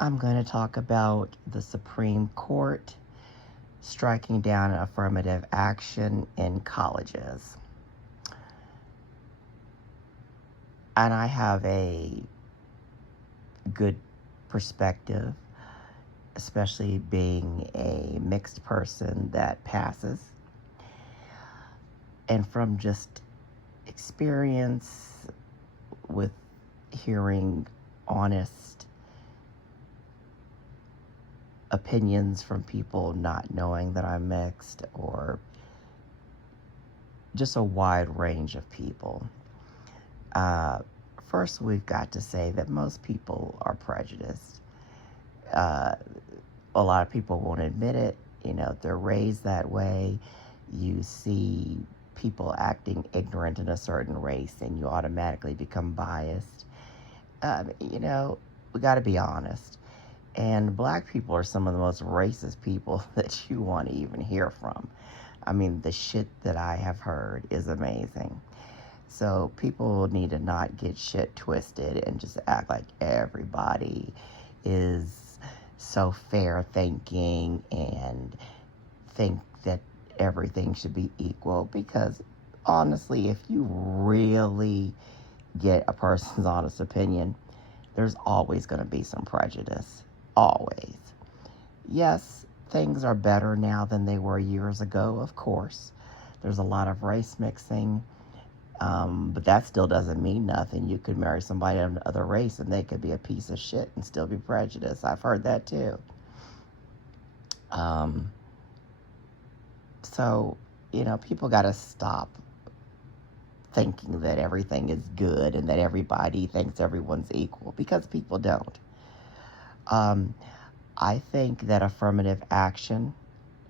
I'm going to talk about the Supreme Court striking down affirmative action in colleges. And I have a good perspective, especially being a mixed person that passes. And from just experience with hearing honest opinions from people not knowing that I'm mixed, or just a wide range of people. Uh, First, we've got to say that most people are prejudiced. Uh, a lot of people won't admit it. They're raised that way. You see people acting ignorant in a certain race, and you automatically become biased. We got to be honest. And black people are some of the most racist people that you want to even hear from. I mean, the shit that I have heard is amazing. So people need to not get shit twisted and just act like everybody is so fair thinking and think that everything should be equal. Because honestly, if you really get a person's honest opinion, there's always going to be some prejudice. Always. Yes, things are better now than they were years ago, of course. There's a lot of race mixing. But that still doesn't mean nothing. You could marry somebody of another race and they could be a piece of shit and still be prejudiced. I've heard that too. Um, so, people got to stop thinking that everything is good and that everybody thinks everyone's equal, because people don't. Um, I think that affirmative action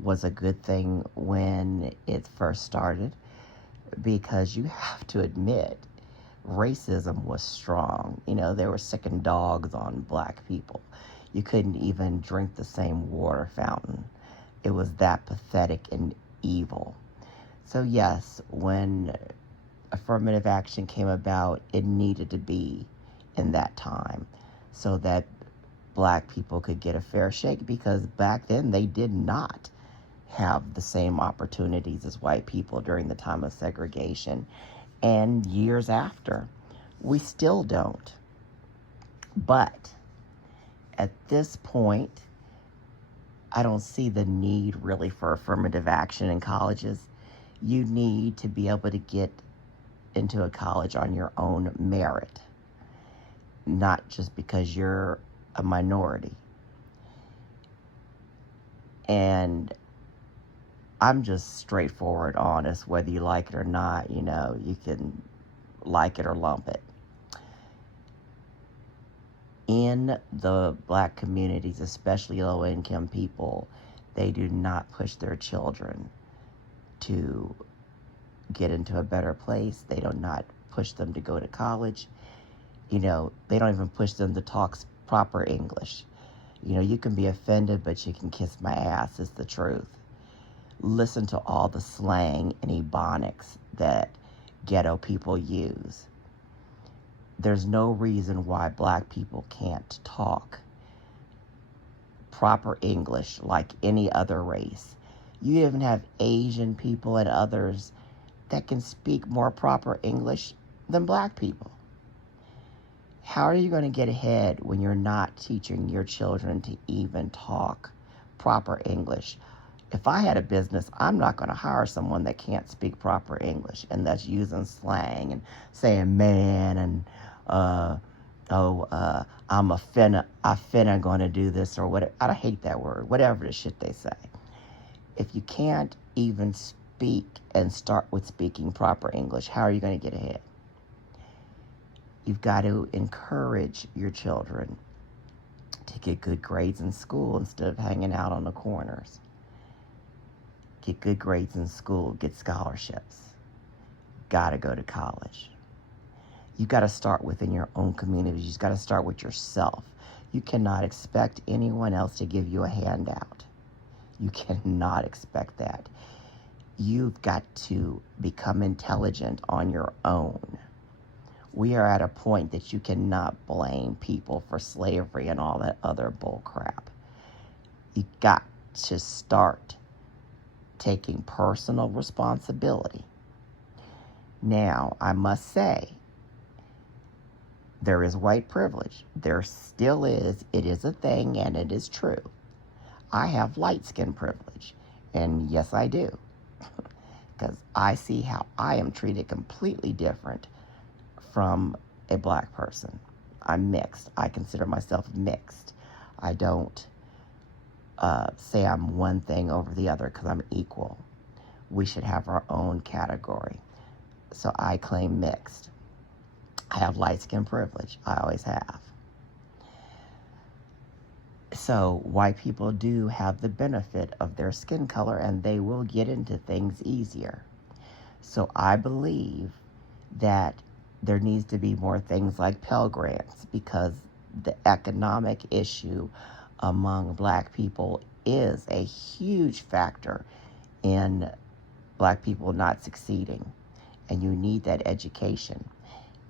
was a good thing when it first started, because you have to admit racism was strong. They were sicking dogs on black people. You couldn't even drink the same water fountain. It was that pathetic and evil. So yes, when affirmative action came about, it needed to be in that time so that black people could get a fair shake, because back then they did not have the same opportunities as white people during the time of segregation, and years after. We still don't. But at this point, I don't see the need really for affirmative action in colleges. You need to be able to get into a college on your own merit, not just because you're a minority. And I'm just straightforward, honest, whether you like it or not. You can like it or lump it. In the black communities, especially low-income people, they do not push their children to get into a better place. They do not push them to go to college. They don't even push them to talk proper English. You can be offended, but you can kiss my ass, is the truth. Listen to all the slang and ebonics that ghetto people use. There's no reason why black people can't talk proper English like any other race. You even have Asian people and others that can speak more proper English than black people. How are you going to get ahead when you're not teaching your children to even talk proper English? If I had a business, I'm not going to hire someone that can't speak proper English and that's using slang and saying man and I finna gonna do this or whatever. I hate that word, whatever the shit they say. If you can't even speak and start with speaking proper English, how are you going to get ahead? You've got to encourage your children to get good grades in school instead of hanging out on the corners. Get good grades in school, get scholarships. Gotta go to college. You got to start within your own community. You got to start with yourself. You cannot expect anyone else to give you a handout. You cannot expect that. You've got to become intelligent on your own. We are at a point that you cannot blame people for slavery and all that other bull crap. You got to start taking personal responsibility. Now, I must say, there is white privilege. There still is. It is a thing, and it is true. I have light skin privilege, and yes, I do, because I see how I am treated completely different from a black person. I'm mixed. I consider myself mixed. I don't say I'm one thing over the other because I'm equal. We should have our own category. So I claim mixed. I have light skin privilege. I always have. So white people do have the benefit of their skin color, and they will get into things easier. So I believe that there needs to be more things like Pell Grants, because the economic issue among black people is a huge factor in black people not succeeding. And you need that education.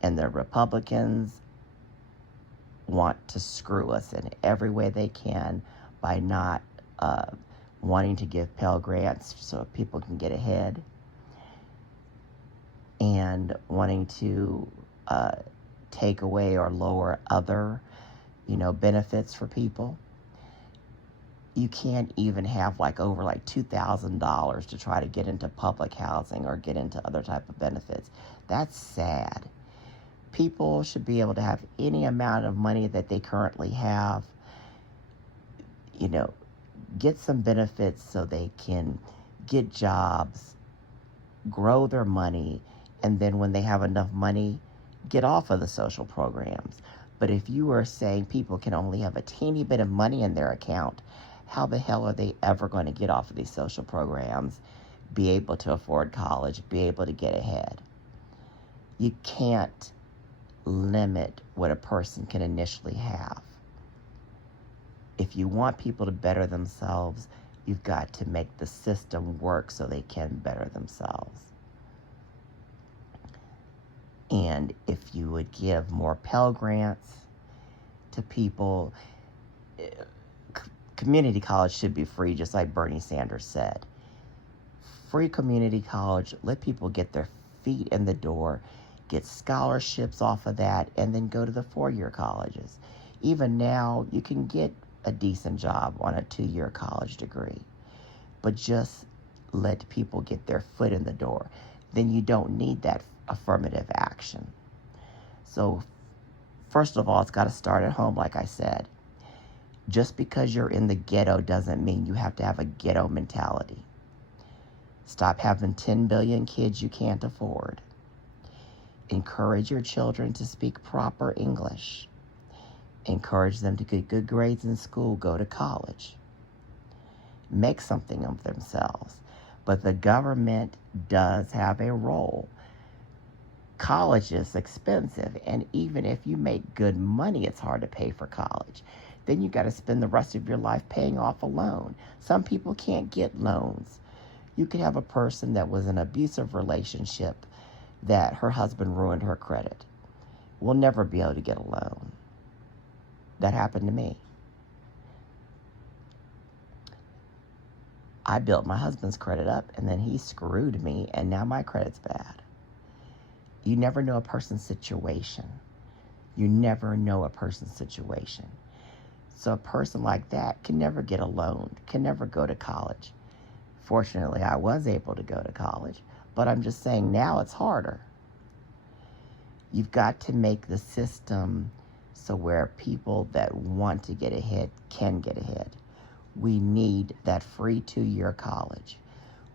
And the Republicans want to screw us in every way they can by not wanting to give Pell Grants so people can get ahead, and wanting to take away or lower other, benefits for people. You can't even have over $2,000 to try to get into public housing or get into other type of benefits. That's sad. People should be able to have any amount of money that they currently have, get some benefits so they can get jobs, grow their money, and then when they have enough money, get off of the social programs. But if you are saying people can only have a teeny bit of money in their account, how the hell are they ever going to get off of these social programs, be able to afford college, be able to get ahead? You can't limit what a person can initially have. If you want people to better themselves, you've got to make the system work so they can better themselves. And if you would give more Pell Grants to people, community college should be free, just like Bernie Sanders said. Free community college, let people get their feet in the door, get scholarships off of that, and then go to the four-year colleges. Even now, you can get a decent job on a 2-year college degree, but just let people get their foot in the door. Then you don't need that affirmative action. So, first of all, it's got to start at home, like I said. Just because you're in the ghetto doesn't mean you have to have a ghetto mentality. Stop having 10 billion kids you can't afford. Encourage your children to speak proper English. Encourage them to get good grades in school, go to college. Make something of themselves. But the government does have a role. College is expensive, and even if you make good money, it's hard to pay for college. Then you got to spend the rest of your life paying off a loan. Some people can't get loans. You could have a person that was in an abusive relationship that her husband ruined her credit. Will never be able to get a loan. That happened to me. I built my husband's credit up, and then he screwed me, and now my credit's bad. You never know a person's situation. You never know a person's situation. So a person like that can never get a loan, can never go to college. Fortunately, I was able to go to college, but I'm just saying now it's harder. You've got to make the system so where people that want to get ahead can get ahead. We need that free 2-year college.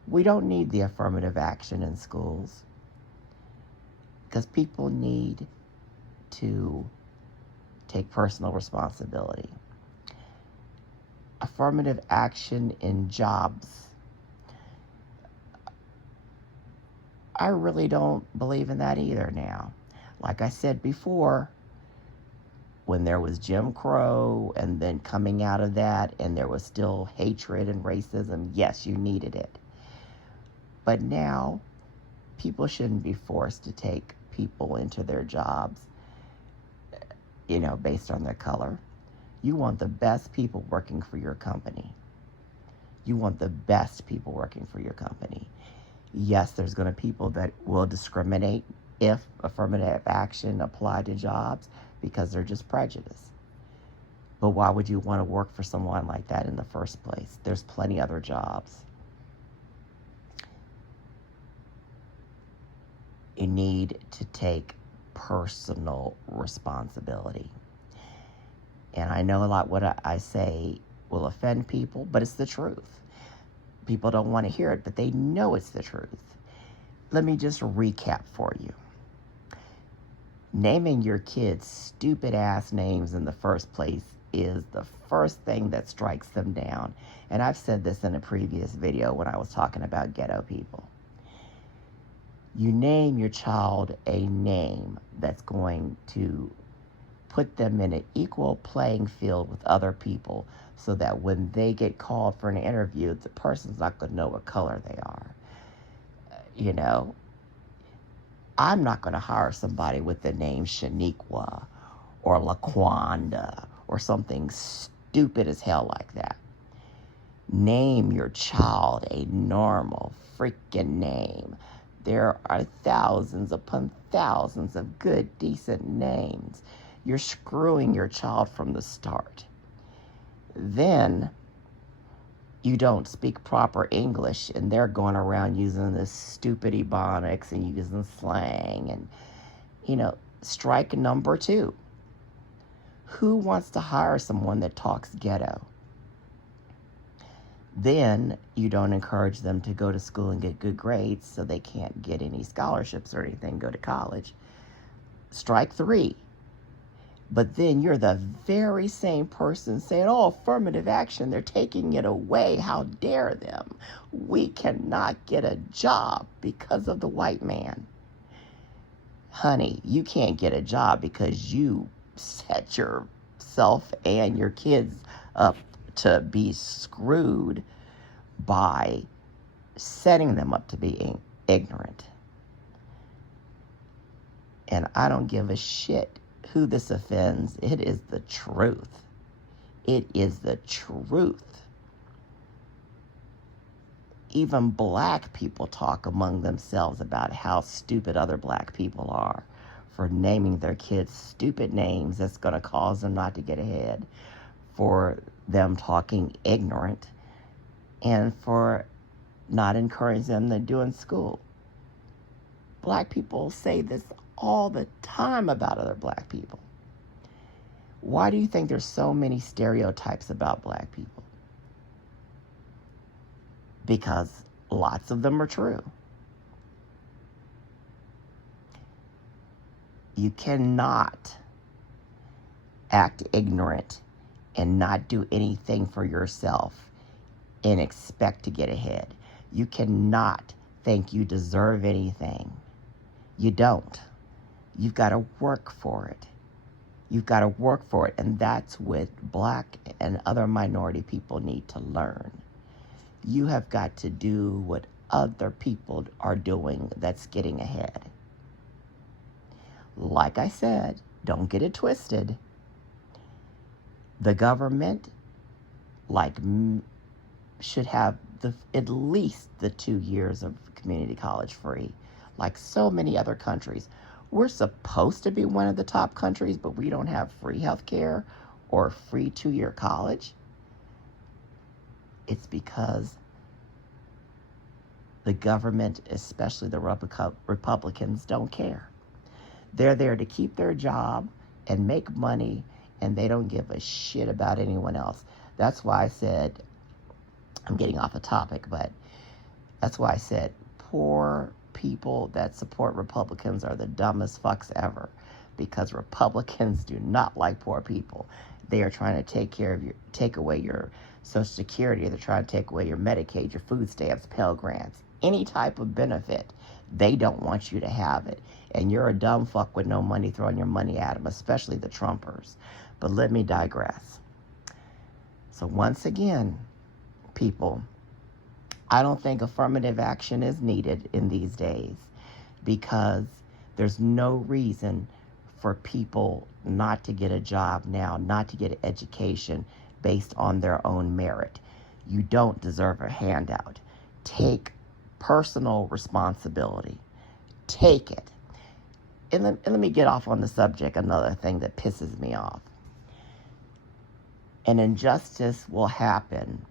We don't need the affirmative action in schools, because people need to take personal responsibility. Affirmative action in jobs. I really don't believe in that either now. Like I said before, when there was Jim Crow and then coming out of that and there was still hatred and racism, yes, you needed it. But now, people shouldn't be forced to take people into their jobs, based on their color. You want the best people working for your company. You want the best people working for your company. Yes, there's going to be people that will discriminate if affirmative action applied to jobs because they're just prejudiced. But why would you want to work for someone like that in the first place? There's plenty other jobs. You need to take personal responsibility. And I know a lot what I say will offend people, but it's the truth. People don't want to hear it, but they know it's the truth. Let me just recap for you. Naming your kids stupid ass names in the first place is the first thing that strikes them down. And I've said this in a previous video when I was talking about ghetto people. You name your child a name that's going to put them in an equal playing field with other people so that when they get called for an interview, the person's not going to know what color they are. I'm not going to hire somebody with the name Shaniqua or Laquanda or something stupid as hell like that. Name your child a normal freaking name. There are thousands upon thousands of good, decent names. You're screwing your child from the start. Then you don't speak proper English and they're going around using this stupid ebonics and using slang and, strike number 2. Who wants to hire someone that talks ghetto? Then you don't encourage them to go to school and get good grades so they can't get any scholarships or anything, go to college. Strike 3. But then you're the very same person saying, oh, affirmative action, they're taking it away. How dare them? We cannot get a job because of the white man. Honey, you can't get a job because you set yourself and your kids up to be screwed by setting them up to be ignorant. And I don't give a shit who this offends. It is the truth. It is the truth. Even black people talk among themselves about how stupid other black people are for naming their kids stupid names that's going to cause them not to get ahead, for them talking ignorant, and for not encouraging them to do in school. Black people say this all the time about other black people. Why do you think there's so many stereotypes about black people? Because lots of them are true. You cannot act ignorant and not do anything for yourself and expect to get ahead. You cannot think you deserve anything. You don't. You've got to work for it. You've got to work for it. And that's what black and other minority people need to learn. You have got to do what other people are doing that's getting ahead. Like I said, don't get it twisted. The government, should have at least the 2 years of community college free, like so many other countries. We're supposed to be one of the top countries, but we don't have free health care or free 2-year college. It's because the government, especially the Republicans, don't care. They're there to keep their job and make money, and they don't give a shit about anyone else. That's why I said, I'm getting off the topic, but that's why I said poor people that support Republicans are the dumbest fucks ever, because Republicans do not like poor people. They are trying to take away your Social Security. They're trying to take away your Medicaid, your food stamps, Pell Grants, any type of benefit. They don't want you to have it. And you're a dumb fuck with no money throwing your money at them, especially the Trumpers. But let me digress. So once again, people, I don't think affirmative action is needed in these days, because There's no reason for people not to get a job now, not to get an education based on their own merit. You don't deserve a handout. Take personal responsibility. Take it. And let me get off on the subject, another thing that pisses me off. An injustice will happen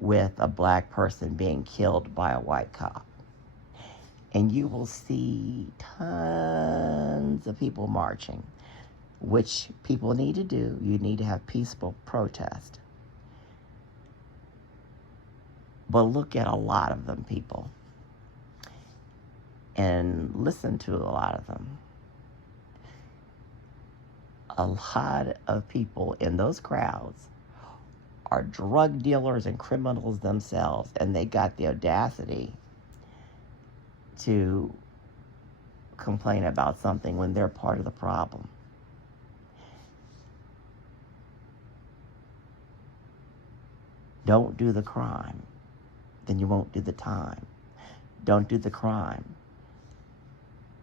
with a black person being killed by a white cop. And you will see tons of people marching, which people need to do. You need to have peaceful protest. But look at a lot of them, people, and listen to a lot of them. A lot of people in those crowds are drug dealers and criminals themselves, and they got the audacity to complain about something when they're part of the problem. Don't do the crime, then you won't do the time. Don't do the crime,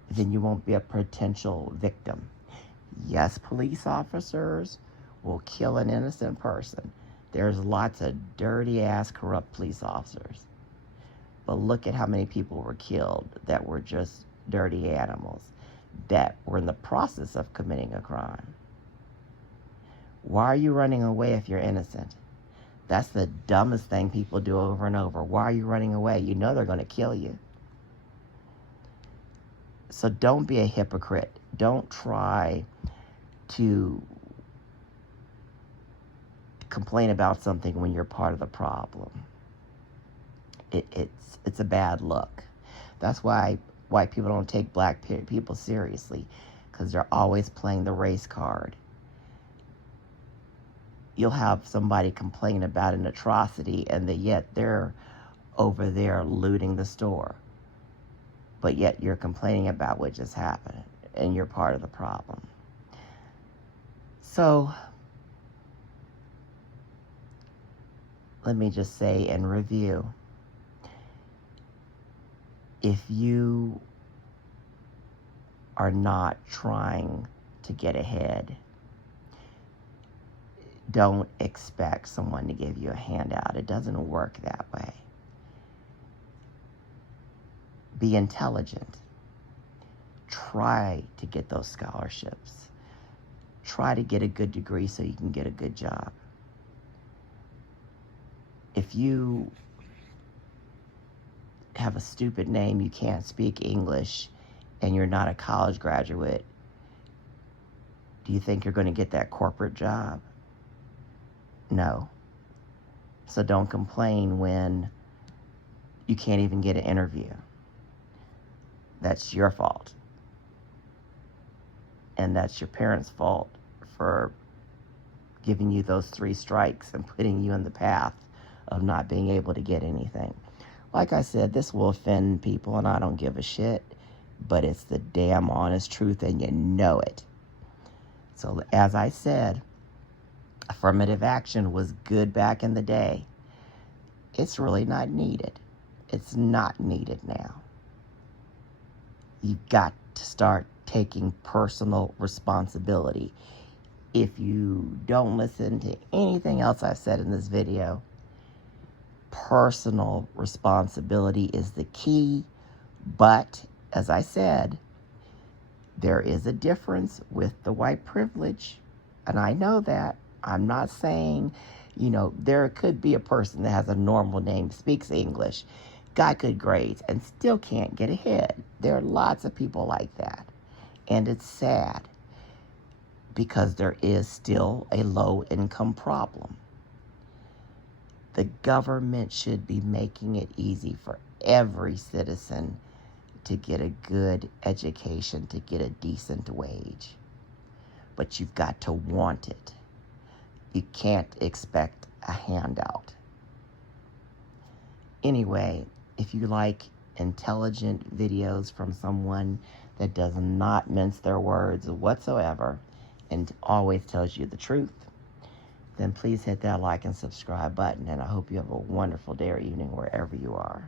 then you won't be a potential victim. Yes, police officers will kill an innocent person. There's lots of dirty-ass, corrupt police officers. But look at how many people were killed that were just dirty animals that were in the process of committing a crime. Why are you running away if you're innocent? That's the dumbest thing people do over and over. Why are you running away? You know they're going to kill you. So don't be a hypocrite. Don't try to complain about something when you're part of the problem. It's a bad look. That's why white people don't take black people seriously, because they're always playing the race card. You'll have somebody complain about an atrocity, and yet they're over there looting the store. But yet you're complaining about what just happened, and you're part of the problem. So, let me just say in review, if you are not trying to get ahead, don't expect someone to give you a handout. It doesn't work that way. Be intelligent. Try to get those scholarships. Try to get a good degree so you can get a good job. If you have a stupid name, you can't speak English, and you're not a college graduate, do you think you're going to get that corporate job? No. So don't complain when you can't even get an interview. That's your fault. And that's your parents' fault for giving you those 3 strikes and putting you in the path of not being able to get anything. Like I said, this will offend people, and I don't give a shit, but it's the damn honest truth, and you know it. So as I said, affirmative action was good back in the day. It's really not needed. It's not needed now. You've got to start taking personal responsibility. If you don't listen to anything else I've said in this video, personal responsibility is the key. But, as I said, there is a difference with the white privilege. And I know that. I'm not saying, there could be a person that has a normal name, speaks English, got good grades, and still can't get ahead. There are lots of people like that. And it's sad, because there is still a low-income problem. The government should be making it easy for every citizen to get a good education, to get a decent wage. But you've got to want it. You can't expect a handout. Anyway, if you like intelligent videos from someone that does not mince their words whatsoever and always tells you the truth, then please hit that like and subscribe button, and I hope you have a wonderful day or evening wherever you are.